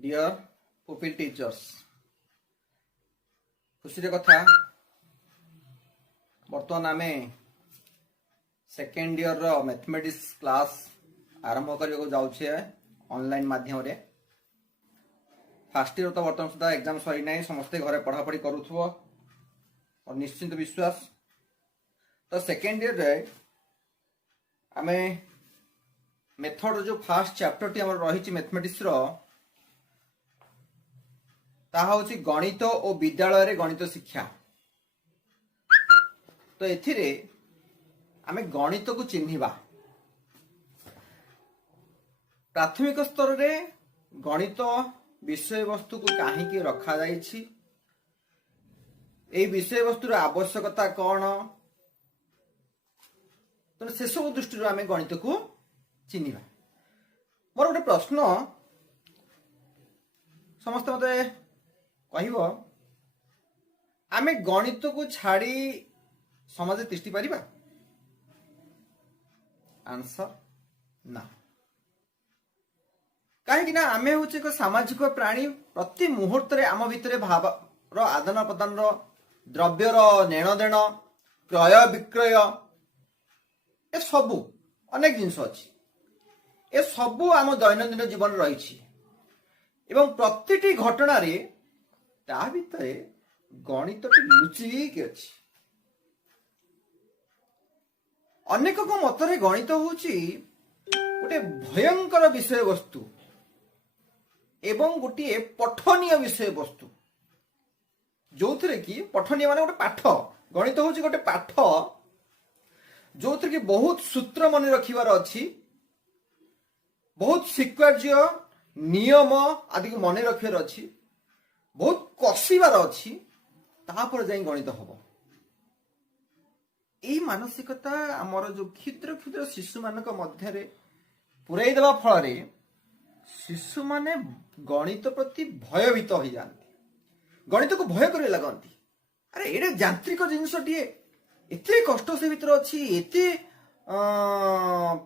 Dear pupil teachers खुशी कथा बर्तमान आम सेकेंड इयर रो मैथमेटिक्स क्लास आरंभ करने जाऊे ऑनलाइन माध्यम रे फास्ट इयर तो बर्तमान सुधा एग्जाम सरी ना समस्ते घरे पढ़ापढ़ी करूथबो और निश्चिंत विश्वास तो सेकेंड इयर रे आमे मेथड जो फास्ट चैप्टर टी हमर रही मैथमेटिक्स रो ताहा होची गणित और विद्यालय रे गणित शिक्षा। तो एथिरे आमे गणित को चिन्हिबा प्राथमिक स्तर रे गणित विषय वस्तु को काहीकि रखा जाइछि, एई विषय वस्तुर आवश्यकता कौन, तो से सब दृष्टि आमे गणित को चिन्हिबा। मोर गोटे प्रश्न समस्त मते कहबो आमे गणित को छाड़ी समाज तिष्टि पारिबा? आंसर ना। कहीं ना आमे होचे एक सामाजिक प्राणी, प्रति मुहूर्त रे आम भितरे भाव रो आदान प्रदान रो द्रव्य रो नेण देण क्रय विक्रय ए सबु अनेक जिनिस अछि, ए सबु आम दैनंदिन जीवन रही एवं प्रतिटी घटना रे ता भितरे गणित लुचिकी अछि। अनेक मतरे गणित होची गोटे भयंकर विषय वस्तु एवं गोटे पठनीय विषय वस्तु, जो थे कि पठनीय माने गोटे पाठ। गणित होची गोटे पाठ जो थे कि बहुत सूत्र मन रखिबार अछि, बहुत सिक्वेन्स नियम आदि को मन रखिबार अछि, बहुत कषिबार अछि, तापर जाई गणित हबो। एई मानसिकता आमर जो क्षुद्र क्षुद्र शिशु मानक मध्य रे पुराई देवा फल रे शिशु माने गणित प्रति भयभीत हो जाती, गणित को भय करे लगती। अरे एडे यांत्रिक जिनसटीए एते कष्ट से भीतर अछि, एते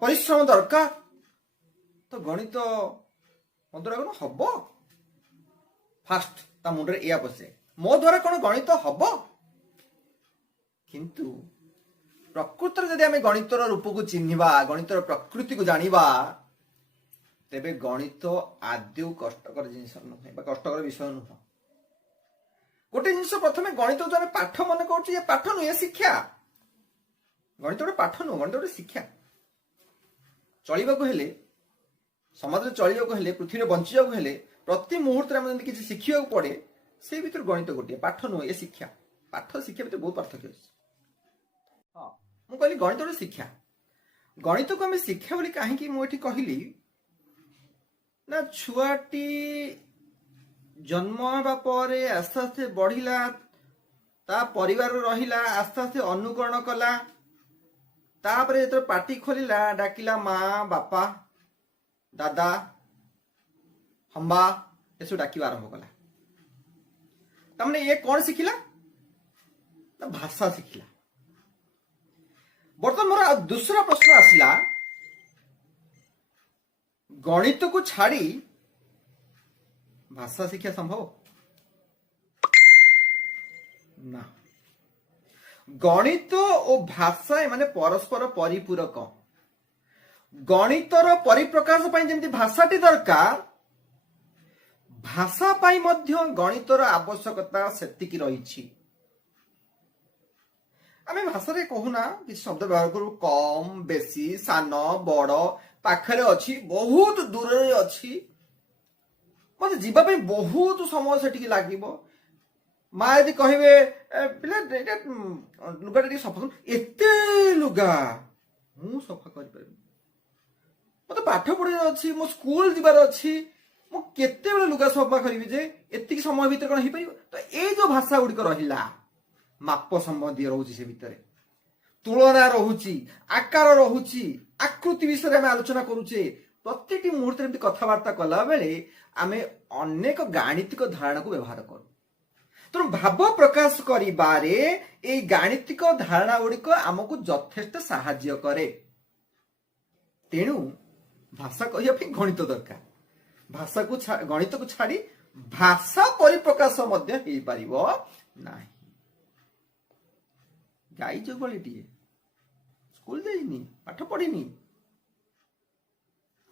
परिश्रम दरकार, तो गणित मधुरा कौन हब फास्ट ता मुंडे या पसे मो द्वारा कौन गणित हब। किंतु प्रकृत रे जदि आमे गणितर रूप को चिन्हिबा, गणितर प्रकृति को जानिबा, तेबे गणित आद्यौ कष्टकर जिनिस नुहे बा कष्टकर विषय नुह। गोटे जिनिस प्रथमे गणित जो आमे पाठ मन करछु, ये पाठ नुहे शिक्षा। गणित गोटे पाठ नुह, गणित गोटे शिक्षा। चलिबा को हेले समाज चलिबा को हेले, पृथ्वी रे बंचिबा को हेले, प्रति मुहूर्त रे हम किछि शिखिबा को पड़े, से भीतर गणित गोटे पाठ नुहे, ये शिक्षा। पाठ शिक्षा भीतर बहुत पार्थक्य अछि। हां मु कहली गणित गोटे शिक्षा। गणित को हम शिक्षा बोली काहेकि मु एठी कहली ना, छुआटी जन्म होगा परे आस्ते आस्ते बढ़िला, ता परिवार रहिला, आस्ते आस्ते अनुकरण कला, तापरे जत पाटी खोलिला डाकिला माँ बापा दादा हम्बा एसु डाकिबा आरंभ कला। तमने ये कौन शिखिला ना, भाषा शिखिला। बर्तमान मोर दूसरा प्रश्न आसिला, गणित को छाड़ी भाषा शिक्षा संभव ना। गणित और भाषा माने परस्पर परिपूरक। गणितर परिप्रकाश पाई जेमति भाषाटी दरकार, भाषा पाई मध्य गणितर आवश्यकता सेतिकी रहिछि। आमे भाषा रे कहूना कि शब्द व्यवहार करू, कम बेसी सान बड़ पाखरे अछि बहुत दूर रे अछि, मते जीवा पे बहुत समय सेठी लागिबो। माँ यदि कहबे पिला लुगाटा सफा, एते लुगा मु सफा कर पारिबे, मते पाठ पढ़े अछि, मो स्कूल जीवार अछि, मु केते बेले लुगा सफा करिवि जे एतिकी समय भीतर कोन हि परिबो। तो ए जो भाषा गुडी को रहिला माप संबंधी रहउची, से भीतर तुलना रहउची, आकार रहउची, आकृति विषय में आलोचना करूचे, प्रतिटी मुहूर्त में कथबार्ता कला बेले आमे अनेक गाणितिक धारणा को व्यवहार करू। तो भाव प्रकाश करिबारे ए गाणितिक धारणा गुडी को आमको यथेष्ट साहाय्य करे। तेणु भाषा कहिया पे गणित दरकार। भाषा को गणित को छाड़ी भाषा परिप्रकाश मध्य हेई परिबो नाही। गाई जो गलिटिए स्कूल जाइनी पाठ पढ़िनी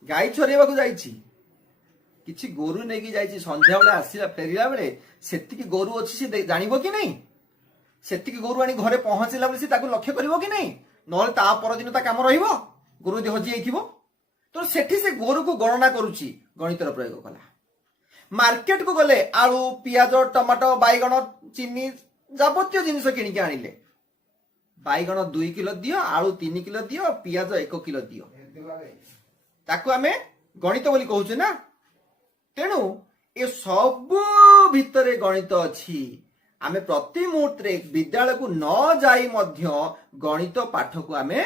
गाई चरेबा को जाइछि किछि गोरु नेकी जाइछि संध्या बेले आसिला फेरिला बेले सेतिकी गोरु अछि से जानिबो कि नहीं सेतिकी गोरु आनी घरे पहुंचला बेले से ताकू लक्ष्य करिवो कि नहीं नहले ता पर दिन ता काम रहिबो गोरु दे हजि आइथिबो तो सेठी से गोरु को गणना करूछि गणितर प्रयोग कला। मार्केट को गले आलू पियाज टमाटो बैगण चीनी जाबत्य जिनिस किनिके आनिले बैगण 2 किलो दियो आलू 3 किलो दियो पियाज 1 किलो दियो ताकू आमे गणित बोली कहूछु ना। तेणु ए सब भितरे गणित अछि। आमे प्रति मुहूर्त विद्यालय को न जाई मध्य गणित पाठ को आमे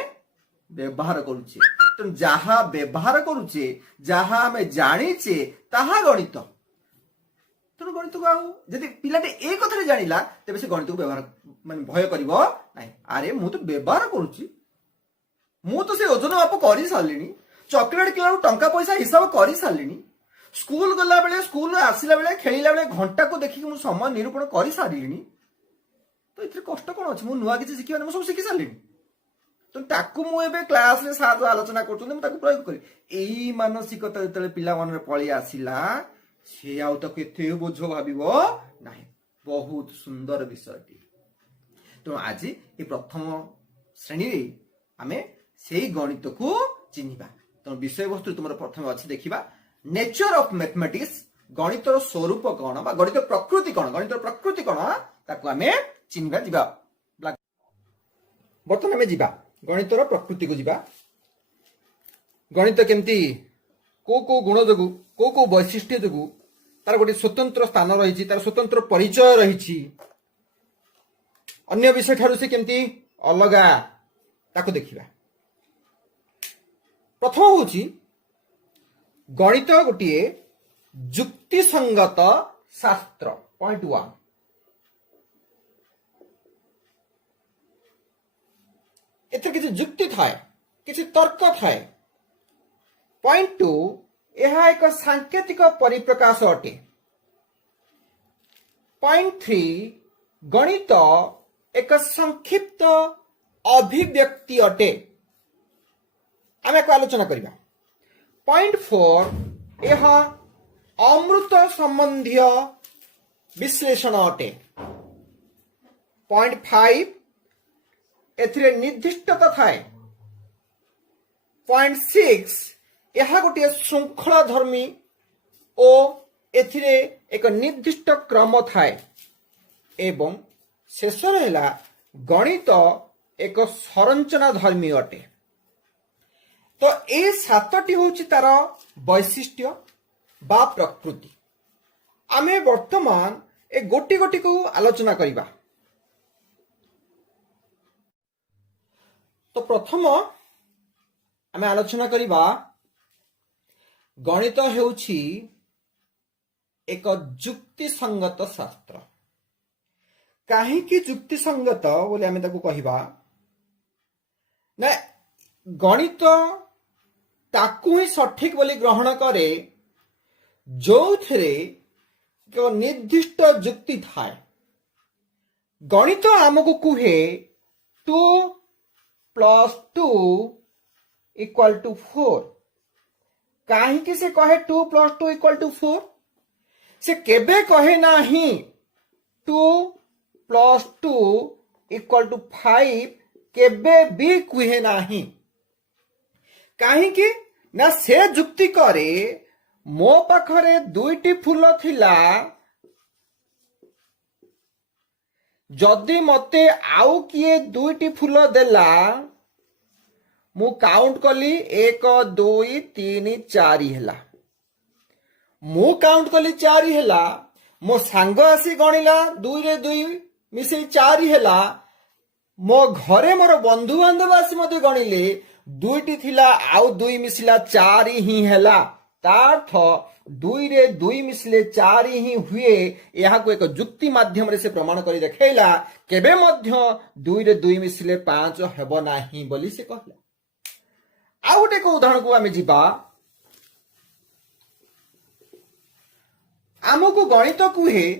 व्यवहार करूचे। तेणु जहा व्यवहार करूचे जहा आमे जानिचे ताहा गणित। तेणु गणित को यदि पिलाटे ए कथारे जानिला तेबे से गणित को व्यवहार माने भय करिवो नाही। अरे मु तो व्यवहार करूची मु तो से ओजन माप करि सारलिनी चॉकलेट किला टंका पैसा हिसाब करि सारलिनी स्कूल गला बेले स्कूल आसिला बेले खेलिला बेले घंटा को देखि मु समय निरूपण करि सारलिनी तो इथे कष्ट कोन अछि मु नुवा किछि सिखिबाने मु सब सिखि सारलिनी। तो ताकू मु एबे क्लास रे साज आलोचना करछुन मु ताकू प्रयोग करी एई मानसिकता जतले पिला मन रे पळी आसिला से आउ तो केते बोझ भाबिबो नाही। बहुत सुंदर विषयटी। तो आज ये प्रथम श्रेणी रे आमे सेही गणित को चिन्हिबा। तो विषय वस्तु तुमर प्रथम अछि देखिबा नेचर ऑफ मैथमेटिक्स गणितर स्वरूप कोन बा गणित प्रकृति कोन गणितर प्रकृति कोन ताकू आमे चिन्हिबा जिबा। बर्तमान आमे जिबा गणितर प्रकृति को जिबा। गणित केमती को गुण जगु को वैशिष्ट्य जगु तार गोटे स्वतंत्र स्थान रही तार स्वतंत्र परिचय रही अन्य विषय ठारू से केमती अलगा ताको देखिबा। प्रथम होची गणित गोटे जुक्ति संगत शास्त्र पॉइंट 1। एथे किसी जुक्ति थाए किसी तर्क थाए। पॉइंट 2 यह एक सांकेतिक परिप्रकाश अटे। पॉइंट 3 गणित एक संक्षिप्त अभिव्यक्ति अटे। आमे को आलोचना करिबा। पॉइंट 4 यह अमृत संबंधी विश्लेषण अटे। पॉइंट 5 एथिरे निर्दिष्टता थाए। पॉइंट 6 यह गोटे श्रृंखला धर्मी ओ एथिरे एक निर्दिष्ट क्रम थाए। एवं शेष रहा गणित एक संरचना धर्मी अटे। तो ए 7टी होची तार वैशिष्ट्य बा प्रकृति। आमे वर्तमान ए गोटी गोटी को आलोचना करिबा। तो प्रथम आमे आलोचना करिबा गणित हेउछि एक जुक्ति संगत शास्त्र। काहे कि जुक्ति संगत बोले आमे ताको कहिबा ना गणित ताकू ही सठिक बोली ग्रहण करे जो थे निर्दिष्ट जुक्ति थाए। गणित आमको कुहे 2 + 2 = 4। काहे से कहे 2 + 2 = 4 से केबे कहे नाही 2 + 2 = 5 केबे भी कुहे नाही। काहे ना से जुक्ति करे मो पाखरे 2टी फूल थिला जदि मते आउ किए 2टी फूल देला मु काउंट कली 1 2 3 4 हैला। मु काउंट कली 4 हैला मो सांग आसी गणिला 2 रे 2 मिसे 4 हैला। मो घरे मोर बंधु बांधव आसी मते गणिले 2टी थिला आउ 2 मिसिला 4 ही हैला। तार्थ 2 रे 2 मिसले 4 ही हुए। यह को एक जुक्ति माध्यम रे से प्रमाण करी देखैला केबे मध्य 2 रे 2 मिसले 5 हेबो नाही बोली से कहला। आ गोटे को उदाहरण को आमे जिबा आमको गणित कुहे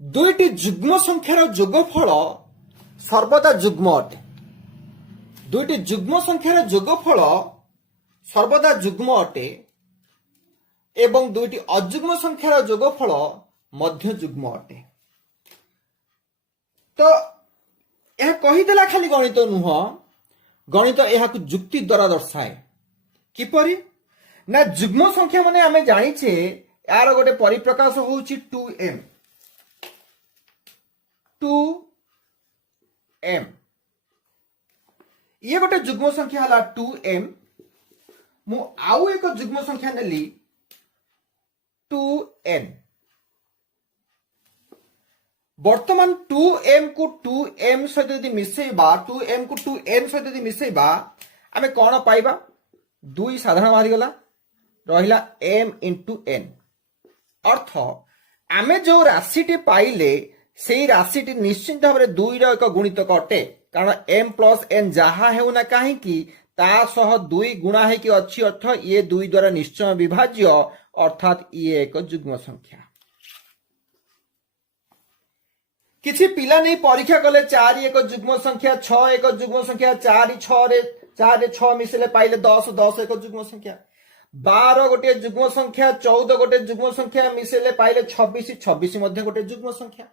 दुईटी जुग्म संख्यार जोगफल सर्वदा जुग्म अटे। दुईटी जुग्म संख्यार जोगफल सर्वदा जुग्म अटे एवं दुईटी अजुग्म संख्यार जोगफल मध्य जुग्म अटे। तो यह कहीदेला खाली गणित नुह, गणित यह जुक्ति द्वारा दर्शाए। किपरि ना जुग्म संख्या माने आमे जानिछे यार गोटे परिप्रकाश होउची 2m। 2m ये गोटे जुग्म संख्या हला 2m। मु आउ एक जुग्म संख्या नेली 2n। वर्तमान 2m को 2m सहित यदि मिसेबा, 2m को 2n सहित यदि मिसेबा आमे कोन पाइबा? 2 साधारण बाहरी गला, रहिला m into n। अर्थ आमे जो राशिटी पाइले सेई राशिटी निश्चित भाव में 2 रो एक गुणितक अटे। कारण m प्लस n जहा हेउ ना काहे कि ता सह 2 गुणा है कि अच्छी अर्थ ये 2 द्वारा निश्चय विभाज्य, अर्थात ये एक जुग्म संख्या। किछि पिला नहीं परीक्षा कले 4 एक जुग्म संख्या, 6 एक जुग्म संख्या, 4 रे 6 मिसले पाइले 10, 10 एक जुग्म संख्या, 12 गोटे जुग्म संख्या, 14 गोटे जुग्म संख्या मिसले पाइले 26, 26 मध्य गोटे जुग्म संख्या।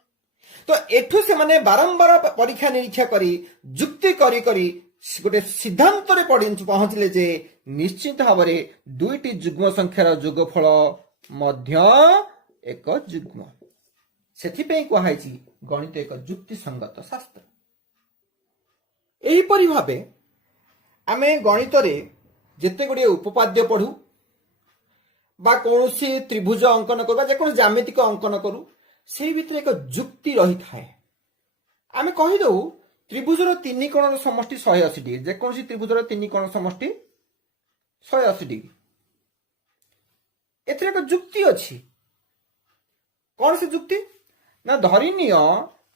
तो एठू से माने बारंबार परीक्षा निरीक्षा करी जुक्ति करी करी गोटे सिद्धांत रे पहुंचले जे निश्चित भाव में दुईटी जुग्म संख्यार जोगफल मध्य एक जुग्म। सेथिपई कहाइछि गणित एक जुक्ति संगत शास्त्र। एहीपरि भाबे आमे गणित रे जेते गुड़िए उपपाद्य पढ़ू बा कौनसी त्रिभुज अंकन करू बा जेकोन ज्यामितिक अंकन करू, से भितर एक जुक्ति रही थाए। आमे कहि दउ त्रिभुजर 3 कोणर समष्टि 180 डिग्री, जेकोन त्रिभुजर 3 कोण समष्टि 180 डिग्री। एथरे एक जुक्ति अछि। कौन से जुक्ति ना धरिनिय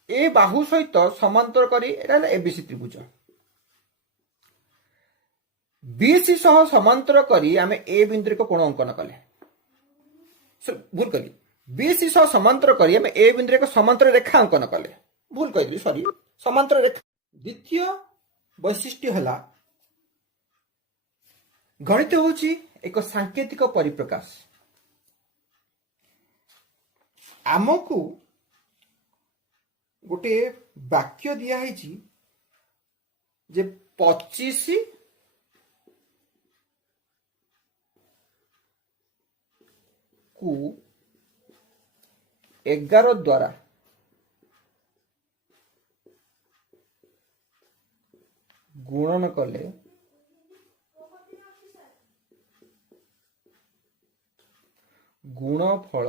ए बाहु सहित समांतर करी एटा एबीसी त्रिभुज, बीसी सह समांतर करी आमे ए बिंदु को कोण अंकन कले, भूल कली। बीसी सह समांतर करी आमे ए बिंदु को समांतर रेखा अंकन कले, भूल कहिली, सॉरी, समांतर रेखा। द्वितीय वैशिष्ट्य हला गणित होची एक सांकेतिक परिप्रकाश। आमको गोटे वाक्य दिया है जे 25 को 11 द्वारा गुणन कले गुणफल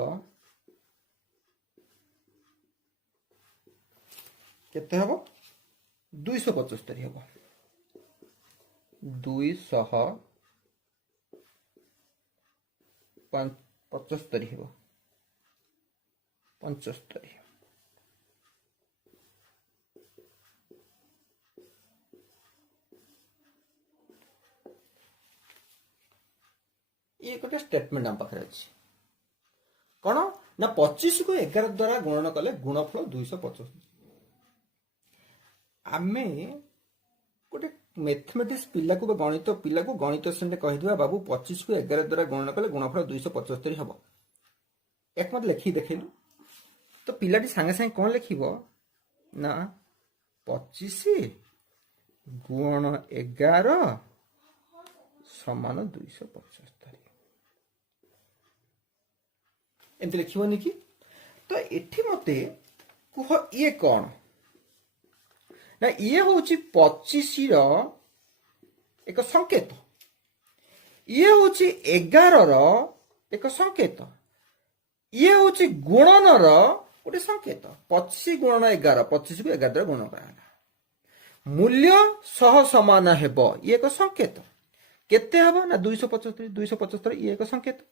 केते हबो? 275 हबो। 275 हबो, 75। ये गोटे स्टेटमेंट आम पाखे अच्छी कौन ना 25 को 11 द्वारा गुणन कले गुणफल 275। आमे गोटे मैथमेटिक्स पिला को गणित पिला को गणित श्रेणी कहीदे बाबू 25 को 11 द्वारा गुणन कले गुणफल 275 हम। एक मत लिखी देखलु तो पिलाटी सांगे सांगे कौन लिखिब ना 25 गुण 11 समान 275 एमती लिखिबनी कि। तो एठी मते कुह ये कौन ना ये होची 25 रो एक संकेत, ये होची 11 रो एक संकेत, ये होची गुणन रो गोटे संकेत। 25 गुणन 11, 25 को 11 द्वारा गुणन करा मूल्य सह समान हेबो, ये एक संकेत। केते हबो ना 275, 275 ये एक संकेत।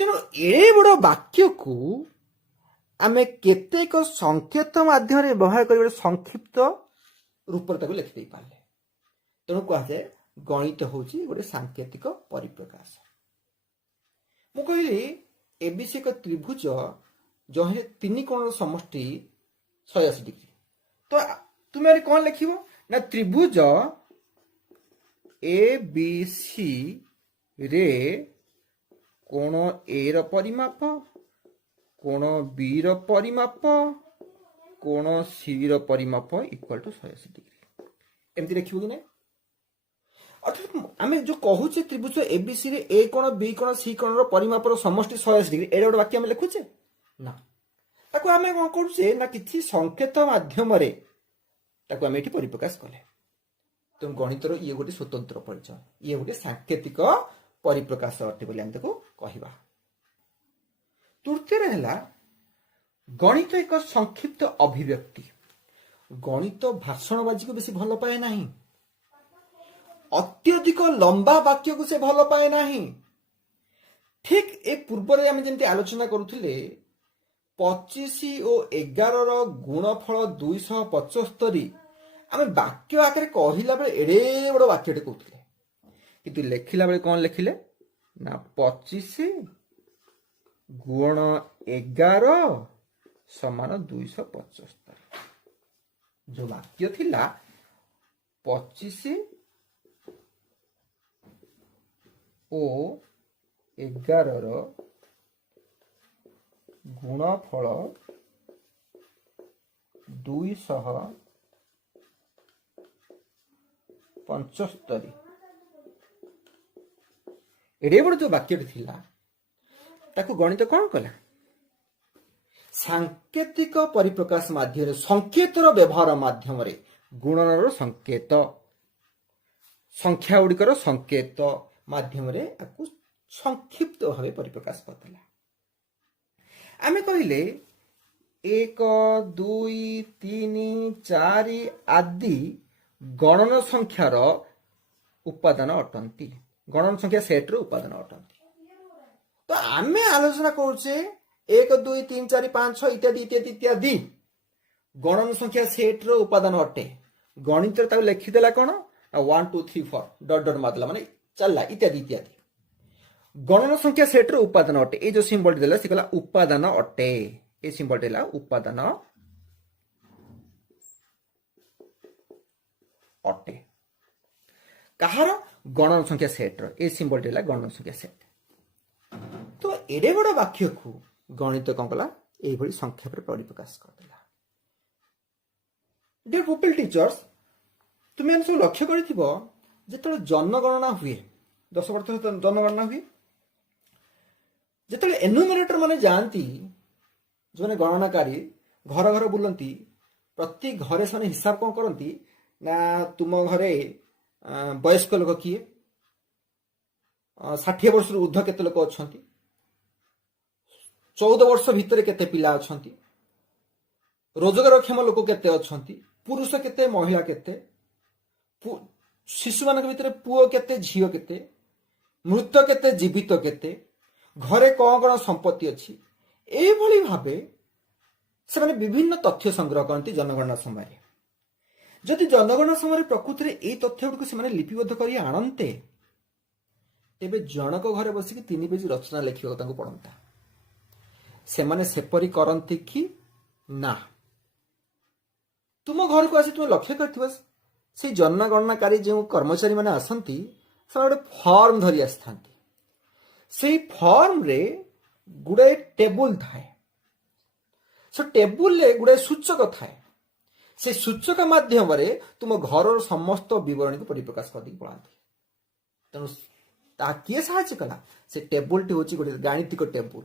तेणु एड़े बड़ वाक्य को आमे केतेक संकेत माध्यम व्यवहार कर संक्षिप्त रूप लिखि दे पारे। तेणु कह जाए गणित होची गोटे सांकेतिक परिप्रकाश। मु कहली एबीसी एक त्रिभुज जहाँ तीन कोण समष्टि 180 डिग्री। तो तुम्हें कौन लिख ना त्रिभुज ए बी सी रे कोण ए र परिमाप, कोण बी र परिमाप, कोण सी र परिमाप इक्वल टू 180 डिग्री एमती लिख कि ना। अर्थात आम जो कहूचे त्रिभुज एबीसी रे ए कोण बी कोण सी कोण रो परिमाप रो समष्टि 180 डिग्री एडा गोटे वाक्य आम लिखुचे ना। ताको आम कौन करुचे ना किसी संकेत माध्यम रे ताको आम एठी परिप्रकाश कले। तो गणितर ये गोटे स्वतंत्र परिचय, ये गोटे सांकेतिक परिप्रकाश अटे बोली आम ताको कहिबा। तृतीय है गणित एक संक्षिप्त अभिव्यक्ति। गणित भाषणबाजी को बेसी भल पाए नहीं, अत्यधिक लंबा वाक्य को से भल पाए नहीं। ठीक ए पूर्व आम जमी आलोचना करुले 25 और 11 गुणफल 275 आम वाक्य आकार कहला बेले एड़े बड़ वाक्य कहते कि लिखला बेले कौन लिखिले ना 25 गुण 11 समान 275। जो वाक्य थिला 25 ओ 11 गुणफल 275 एडे बड़ जो वाक्य थिला ताको गणित कौन कला सांकेतिक परिप्रकाश माध्यम संकेतर व्यवहार माध्यम गुणनर संकेत संख्या गुड़िकर संकेत माध्यम संक्षिप्त भाव परिप्रकाश करदेला। आमे कहले 1 2 3 4 आदि गणन संख्यार उपादान अटंती, गणन संख्या सेट उपादान अटंती। तो आमे आलोचना करुचे 1 2 3 4 5 6 इत्यादि इत्यादि इत्यादि गणन संख्या सेट उपादान अटे। गणित लिखिदेला कौन 1 2 3 4 डट डट मारदेला माने चलला इत्यादि इत्यादि गणन संख्या सेट उपादान अटे। ये जो सिंबल देला से कहला उपादान अटे, ये सिंबल देला उपादान अटे कहार गणन संख्या सेट ये सिंबल देला गणन संख्या सेट। तो एडे बड़ वाक्य को गणित कौन कला ये संक्षेप में परिप्रकाश करदेला। डियर पुपिल टीचर्स तुम्हें सब लक्ष्य कर जनगणना हुए 10 वर्ष जनगणना हुए जिते एनुमेरेटर माने जानती जो मैंने गणनाकारी घर घर बुलती प्रति घरे से हिसाब कौन करती ना तुम घरे वयस्क लोक किए 60 वर्ष ऊर्ध्व केते लोक अच्छा 14 वर्ष भितर केते पिला अच्छा रोजगारक्षम लोक केते अच्छा पुरुष केते महिला केते शिशु मान भीतर पुओ केते झील केते मृत केते जीवित केते घरे कौन कौन संपत्ति अच्छी एभली भावे से माने विभिन्न तथ्य संग्रह करती जनगणना समय। जदि जनगणना समय प्रकृति में यही तथ्य गुड़िक से लिपिबद्ध कर आणते तेबे जनक घरे बसिक 3 पेज रचना लिखा पड़ता। से सेपरी करती कि ना तुम घर को आसी तुम लक्ष्य कर से जनगणनाकारी जो कर्मचारी मैंने आसती से गोटे फॉर्म धरी आसी से फॉर्म रे गुड़ाए टेबुल थाए से टेबुल रे गुड़ाए सूचक थाए से सूचक माध्यम तुम घर समस्त विवरणी को परिप्रकाश कर पढ़ाती। तेणु ता किए साहाय्य कला से टेबुल टी होची गोटे गाणितिक टेबुल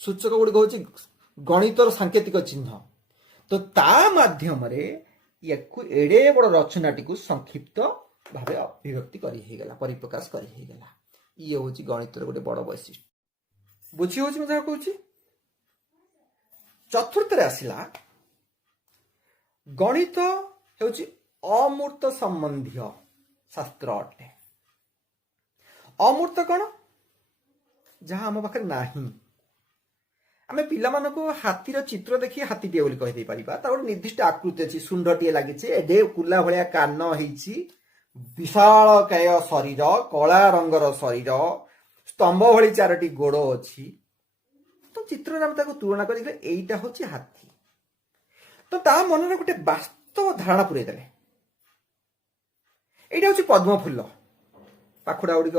सूचक गुड़िक हूँ गणितर सांकेतिक चिन्ह। तो ता माध्यम एड़े बड़ रचनाटी को संक्षिप्त भाव अभिव्यक्ति कर परिप्रकाश कर ये हूँ गणितर गोटे बड़ वैशिष्ट्य बुझी हूँ जहाँ कहूँ। चतुर्थ आसला गणित हूँ अमूर्त संबंधी शास्त्र अटे। अमूर्त कौन जहाँ आम पाखे नाही आम पिला हाथीर चित्र देखिए हाथीटे बोली कहीदे पारिबा तार गोटे निर्दिष्ट आकृति अच्छी सुंडटे लगी एडे कुला भाया कान होइछि विशालकाय शरीर कला रंगर शरीर स्तंभ भली 4टी गोड़ अच्छी चित्र आम तुलना कर यहीटा हूँ हाथी। तो ता मन गोटे बास्तव धारणा पूरे देले यहाँ हूँ पद्म फूल पाखुड़ा गुड़िक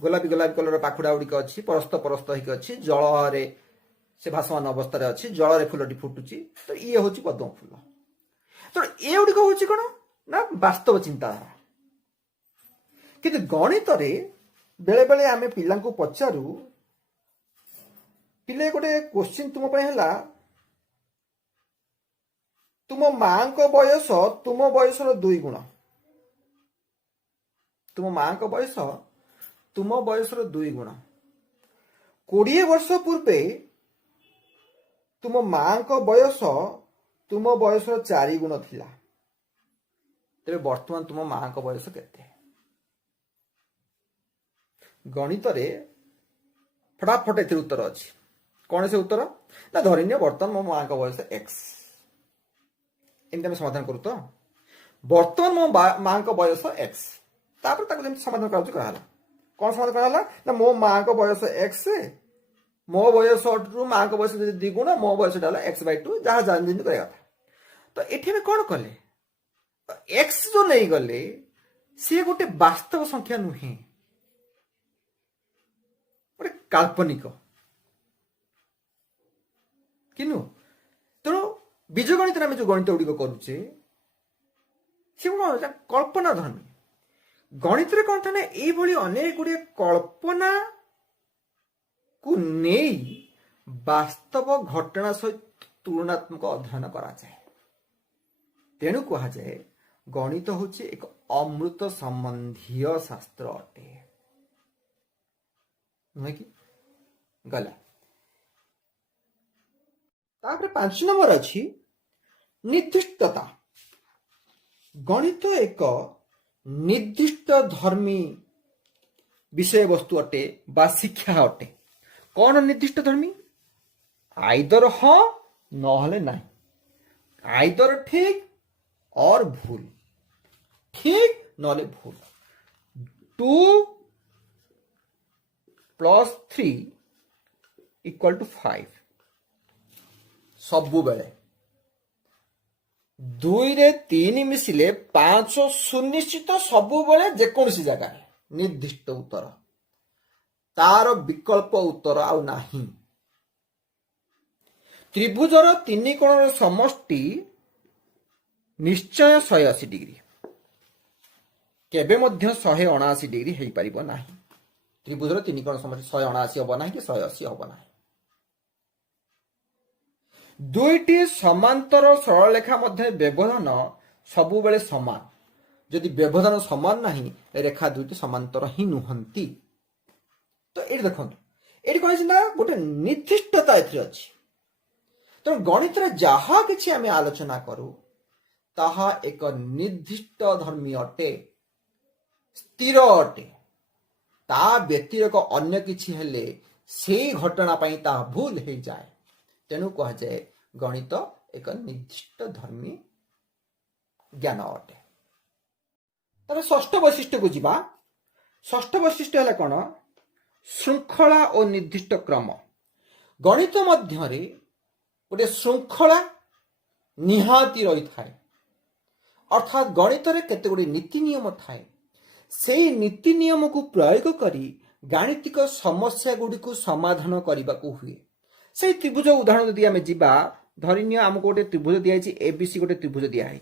गोलापी गोलापी कलर पाखुड़ा गुड़िक अच्छी परस्त परस्त होकर अच्छी जल से भासमान अवस्था अच्छी जल फूलटी फुटुची। तो ये हूँ पद्म फूल। तो ये गुड़िक हूँ कौन ना वास्तव चिंताधारा। किंतु गणित बेले बेले आम पिला पचारू पिले गोटे क्वेश्चन तुम है तुम माँ को बयस तुम बयसर 2 गुण। तुम माँ को बयस तुम बयसर 2 गुण। 20 वर्ष पूर्वे तुम माँ को बयस तुम बयसर 4 गुण थिला। तेरे वर्तमान तुम माँ को बयस केते? गणित रे फटाफट ए उत्तर अच्छी। कौन से उत्तर ना धरनीय वर्तमान मो माँ को बयस x एमती समाधान करूँ। तो वर्तमान मो माँ को बयस x समाधान करा कौन समाधान करा ना मो माँ को बयस x मो बयस रु माँ को बयस 2 गुण मो बयस x/2 जहाँ जान करा था। तो ये कौन कले x जो नहीं गले सी गोटे वास्तव संख्या नुहे गोटे काल्पनिक किनु। तेणु बीजगणित आम जो गणित गुड़िक करुचे सी कौन कल्पना धर्मी। गणित रे कौन था ना ये अनेक गुड़े कल्पना को नहीं वास्तव घटना सहित तुलनात्मक अध्ययन करा जाए। तेणु कहा जाए गणित हूँ एक अमृत संबंधी शास्त्र अटे नुहे कि गला। तापर 5 नंबर अच्छी निर्दिष्टता। गणित एक निर्दिष्ट धर्मी विषय वस्तु अटे बा शिक्षा अटे। कौन निर्दिष्ट धर्मी? आइदर हाँ नहले नहीं, आइदर ठीक और भूल, ठीक नहले भूल। 2 + 3 = 5 सबु बेले 2 रे 3 मिसिले 5 सुनिश्चित सबु बेले जेकोसी जगह निर्दिष्ट उत्तर तार विकल्प उत्तर आउ नाही। त्रिभुजर 3 कोणर समष्टि निश्चय 180 डिग्री केबे मध्य 179 डिग्री हेई परिबो नाही। त्रिभुजर 3 कोण समष्टि 179 होबो नाही कि 180 होबो नाही। 2टी समांतर सरलरेखा मध्य व्यवधान सबु बेले समान। यदि व्यवधान समान नहीं रेखा 2टी समांतर ही नुहंती। तो ये देखो ये कौन ना गोटे निर्दिष्टता अच्छी। तो गणित जहा कि आम आलोचना करूँ ताहा एक निर्दिष्ट धर्मी अटे, स्थिर अटे। ता व्यतिरेक अन्य किछि हेले से घटना पाई ता भूल हो जाए। तेणु कह जाए गणित एक निर्दिष्ट धर्मी ज्ञान अटे। तार षष्ठ वैशिष्ट्य को जीवा। षष्ठ वैशिष्ट्य है कौन? श्रृंखला और निर्दिष्ट क्रम। गणित मध्य गोटे श्रृंखला निहाती रही थाए। अर्थात गणित रे केते गुडी नीति नियम थाए। से नीति नियम को प्रयोग करी गाणितिक समस्या गुडी को समाधान करने को हुए। से त्रिभुज उदाहरण यदि आम जीवा धरिनिय आमको गोटे त्रिभुज दिखाई एबीसी गोटे त्रिभुज दिखाई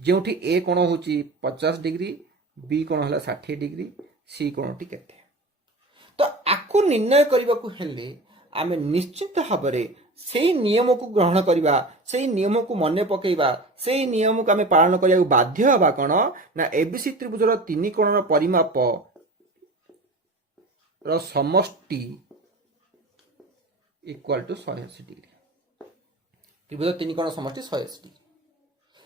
जो ए कोण हूँ 50 डिग्री, बी कोण है 60 डिग्री, सी कोणटी केते। तो आपको निर्णय करने को हेले आम निश्चित भाव से नियम को ग्रहण करवा, से नियम को मन पकेवा, से नियम को आम पालन करने बाध्य हवा कौन ना एबीसी त्रिभुजर 3 कोणर परिमाप समष्टि = 180 डिग्री। त्रिभुज 3 कोण समष्टि 180 डिग्री।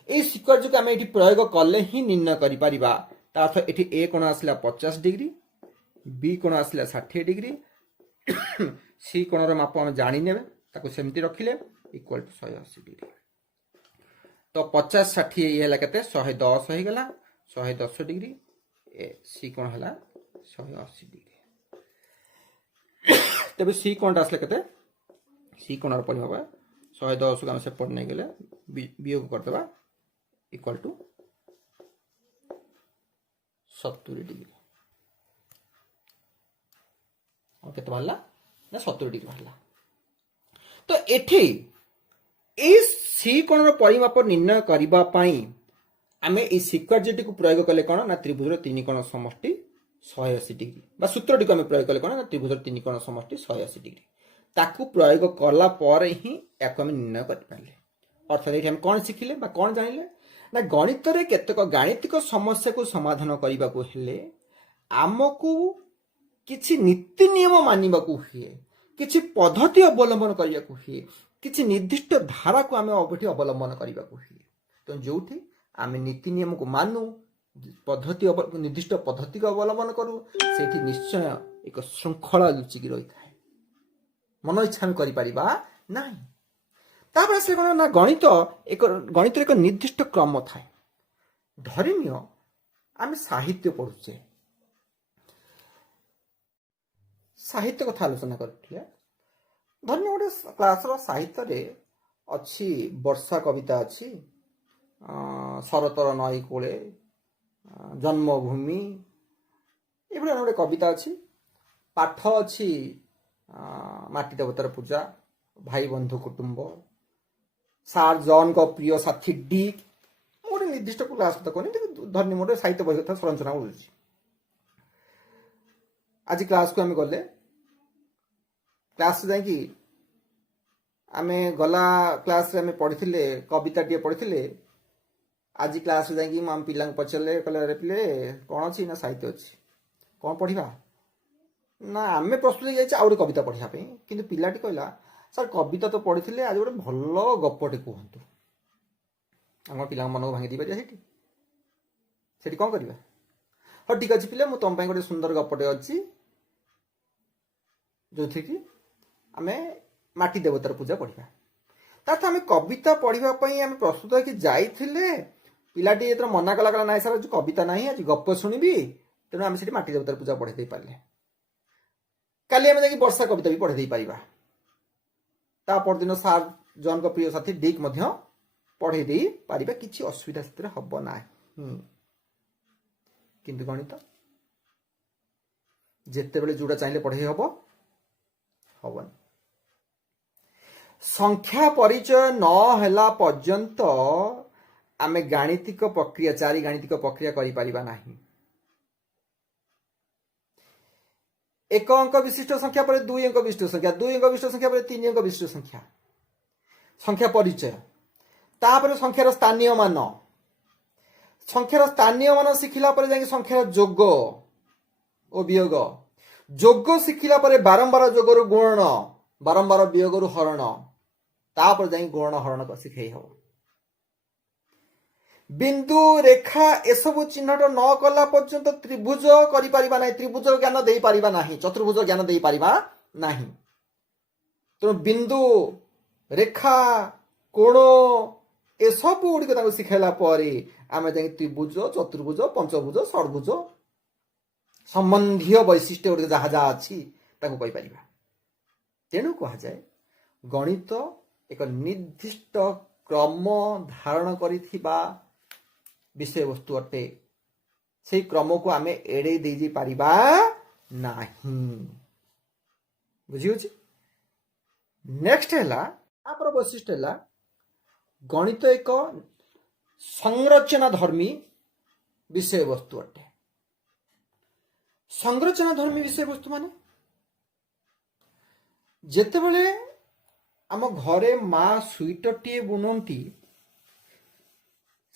ये सिक्वेन्स को आम ये प्रयोग कले ही निर्णय करिपरिबा। ता अर्थ ये ए कोण आसला 50 डिग्री, बी कोण आसला 60 डिग्री, सी कोणर माप आम जाने ताको सेमती रखिले = 180 डिग्री। तो 50 60 ये है केते 110 हो गला 110 डिग्री। सी कोण है 180 डिग्री। तेबे सी कोणटा आसले केते सी कोणर परिमाप 110 को हम सेपट नहीं गले वियोग करदेबा इक्वल टू 70 डिग्री और केते बाहरला ना 70 डिग्री बाहरला। तो एठी ए सी कोणर परिमाप निर्णय करिबा पई आमे ए सिक्वेन्स जेटी को प्रयोग कले कोन ना त्रिभुजर तीन कोण समष्टि 180 डिग्री बा सूत्रटी को आमे प्रयोग कले कोन ना त्रिभुजर तीन कोण समष्टि 180 डिग्री ताकू प्रयोग कला पर ही याको आमे निर्णय कर पाले। अर्थात एठी हम कोन सिखिले बा कोन जानिले ना गणित रे केतक गाणितिक समस्या को समाधान करबा को हेले आमको किछि नीति नियम मानिबा को हुए किछि पद्धति अवलंबन करिया को हुए किछि निर्दिष्ट धारा को आमे अबठी अवलंबन करिबा को हुए। तो जोठी आमे नीति नियम को मानू पद्धति निर्दिष्ट पद्धति को अवलंबन करू सेठी निश्चय एक श्रृंखला लुचिकी रही थाए मन इच्छा हम करि परिबा नाही। तापर से कोन ना गणित एक निर्दिष्ट क्रम थाए। धरिनिय आमे साहित्य पढुचे साहित्य कथा आलोचना करथिले धन्य गोटे क्लास रो साहित्य रे अछि वर्षा कविता अछि शरतर नई कोले जन्मभूमि एभली गोटे कविता अछि पाठ अछि माटी देवतार पूजा भाई बंधु कुटुंब सार जॉन को प्रिय साथी डिक मोटे निर्दिष्ट क्लास कथा कोनी धन्य मोटे साहित्य बही कथा संरचना बोलुछि। आज क्लास को आम गले क्लास जाकि आम गला क्लास रे पढ़ी कविता टे पढ़ी आज क्लास जाकि आम पिला पचारे कहले पिले कौन अच्छी ना साहित्य अच्छी कौन पढ़ा ना आम प्रस्तुत जाऊँ कविता पढ़ापी कि पिलाटी कहला सर कविता तो पढ़ी आज गोटे भल गपटे कहतु आम पिला मन को भांगी दी पारिया सेठी कौन करवा हाँ ठीक अच्छे पिले मुझे तुम गोटे सुंदर गपटे अच्छी जो थी कि आम माटी देवतार पूजा पढ़ा तार आम कविता पढ़ापी आम प्रस्तुत होकर जाइए पिलाटी जो मना कला कला ना सर जो कविता ना आज गप शुणबी तेणु आम से माटी देवतार पूजा पढ़े पारे काली आम जा वर्षा कविता भी पढ़े पारा ता परदिन सार जन को प्रिय साथी डिक पढ़े दे पारिबा किछि असुविधा स्थिति हब ना किंतु गणित जेते बेले जोड़ा चाहिए पढ़े हब हबन संख्या परिचय न होला पर्यंत आमे गाणितिक प्रक्रिया चारि गाणितिक प्रक्रिया करि परिबा नाही। एक अंक विशिष्ट संख्या पर दुई अंक विशिष्ट संख्या दुई अंक विशिष्ट संख्या पर तीन अंक विशिष्ट संख्या संख्या परिचय तापर संख्यार स्थानीय मान शिखिला पर जाके संख्यार जोग और वियोग जोग शिखिला पर बारंबार जोगरु गुणन बारंबार वियोगरु हरण तापर जाके गुणन हरण को शिखई हो बिंदु रेखा एसबु चिन्हट न कला पर्यंत त्रिभुज करि परिबा नाही त्रिभुज ज्ञान देई परिबा नाही चतुर्भुज ज्ञान देई परिबा नाही। तो बिंदु रेखा कोण एसबु गुड़िक ताको शिखाइला परे आमे जाई त्रिभुज चतुर्भुज पंचभुज षडभुज संबंधीय वैशिष्ट्य गुड़िक जहा जहा अछि ताको कहि परिबा। तेणु कहा जाए गणित एक निर्दिष्ट क्रम धारण करिथिबा विषय वस्तु अटे से क्रम को आमे एड़े दे पारिबा नाही बुझी नेक्स्ट है आप वैशिष्ट्य है गणित एक संरचना धर्मी विषय वस्तु अटे। संरचना धर्मी विषय वस्तु माने जेते बेले आम घरे माँ स्वेटर टी बुनती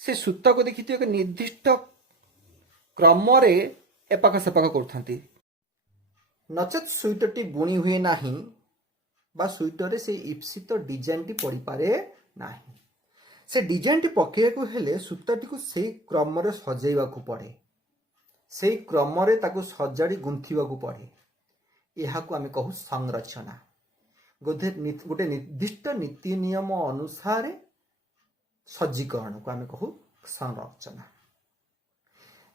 से सूता को देखी एक निर्दिष्ट क्रम एपाख सेपाख कर नचेत स्वेटर टी बुणी हुए नाही बा स्वेटर से इप्सित डिजाइन टी पड़ी पारे नाही से डिजाइन टी पकेया को हेले सूताटी को से क्रम सजाइबा को पड़े से क्रम ताको सजाड़ी गुंथिबा को पड़े यह को आमे कहू संरचना गोटे निर्दिष्ट नीति नियम अनुसार सज्जीकरण को आमे कहू संरचना।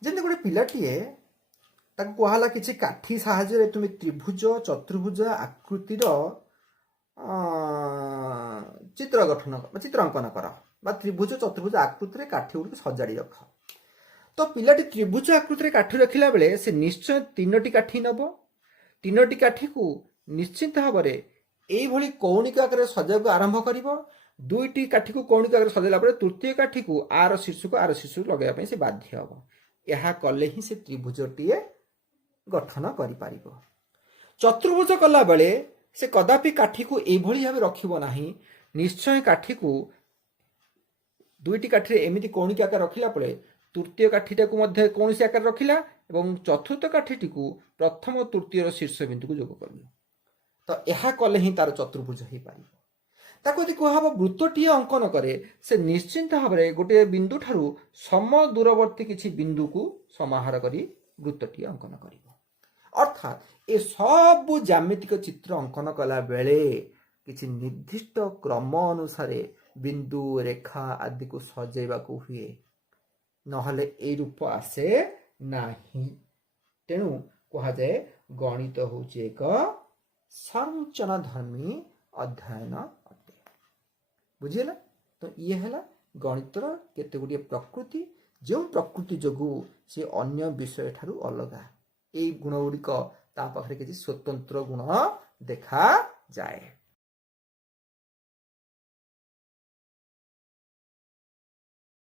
जमी गोटे पिलाटीए ତାକୁ କୁହାହେଲା କିଛି କାଠି ସାହାଯ୍ୟରେ ତୁମେ ତ୍ରିଭୁଜ ଚତୁର୍ଭୁଜ ଆକୃତିର ଚିତ୍ର ଗଠନ ଚିତ୍ର ଅଙ୍କନ କର ବା ତ୍ରିଭୁଜ ଚତୁର୍ଭୁଜ ଆକୃତିରେ କାଠି ଗୁଡ଼ିକୁ ସଜାଡ଼ି ରଖ। ତ ପିଲାଟି ତ୍ରିଭୁଜ ଆକୃତିରେ କାଠି ରଖିଲା ବେଳେ ସେ ନିଶ୍ଚୟ 3ଟି କାଠି ନେବ। 3ଟି କାଠିକୁ ନିଶ୍ଚିତ ଭାବରେ ଏଇଭଳି କୌଣିକ ଆକାରରେ ସଜାଇବାକୁ ଆରମ୍ଭ କରିବ। 2ଟି କାଠିକୁ କୌଣିକ ଆକାରରେ ସଜାଇଲା ପରେ ତୃତୀୟ କାଠିକୁ ଆର ଶୀର୍ଷକୁ ଲଗାଇବା ପାଇଁ ସେ ବାଧ୍ୟ ହେବ। ଏହା କଲେ ହିଁ ସେ ତ୍ରିଭୁଜଟିଏ ଗଠନ କରିପାରିବ। ଚତୁର୍ଭୁଜ କଲାବେଳେ ସେ କଦାପି କାଠିକୁ ଏଇଭଳି ଭାବେ ରଖିବ ନାହିଁ। ନିଶ୍ଚୟ କାଠିକୁ 2ଟି କାଠିରେ ଏମିତି କୌଣିକ ଆକାର ରଖିଲା ପରେ ତୃତୀୟ କାଠିଟାକୁ ମଧ୍ୟ କୌଣସି ଆକାର ରଖିଲା ଏବଂ ଚତୁର୍ଥ କାଠିଟିକୁ ପ୍ରଥମ ତୃତୀୟର ଶୀର୍ଷ ବିନ୍ଦୁକୁ ଯୋଗ କରିବ। ତ ଏହା କଲେ ହିଁ ତାର ଚତୁର୍ଭୁଜ ହେଇପାରିବ। ତାକୁ ଯଦି କୁହାହବ ବୃତ୍ତଟିଏ ଅଙ୍କନ କରେ, ସେ ନିଶ୍ଚିନ୍ତ ଭାବରେ ଗୋଟିଏ ବିନ୍ଦୁ ଠାରୁ ସମ ଦୂରବର୍ତ୍ତୀ କିଛି ବିନ୍ଦୁକୁ ସମାହାର କରି ବୃତ୍ତଟିଏ ଅଙ୍କନ କରିବ। ଅର୍ଥାତ୍ ଏ ସବୁ ଜ୍ୟାମିତିକ ଚିତ୍ର ଅଙ୍କନ କଲା ବେଳେ କିଛି ନିର୍ଦ୍ଦିଷ୍ଟ କ୍ରମ ଅନୁସାରେ ବିନ୍ଦୁ ରେଖା ଆଦିକୁ ସଜେଇବାକୁ ହୁଏ, ନହେଲେ ଏଇ ରୂପ ଆସେ ନାହିଁ। ତେଣୁ କୁହାଯାଏ ଗଣିତ ହେଉଛି ଏକ ସଂରଚନା ଧର୍ମୀ ଅଧ୍ୟୟନ ଅଟେ। ବୁଝିହେଲା? ତ ଇଏ ହେଲା ଗଣିତର କେତେ ଗୁଡ଼ିଏ ପ୍ରକୃତି, ଯେଉଁ ପ୍ରକୃତି ଯୋଗୁଁ ସେ ଅନ୍ୟ ବିଷୟ ଠାରୁ ଅଲଗା। ଏଇ ଗୁଣ ଗୁଡ଼ିକ ତା ପାଖରେ କିଛି ସ୍ୱତନ୍ତ୍ର ଗୁଣ ଦେଖାଯାଏ।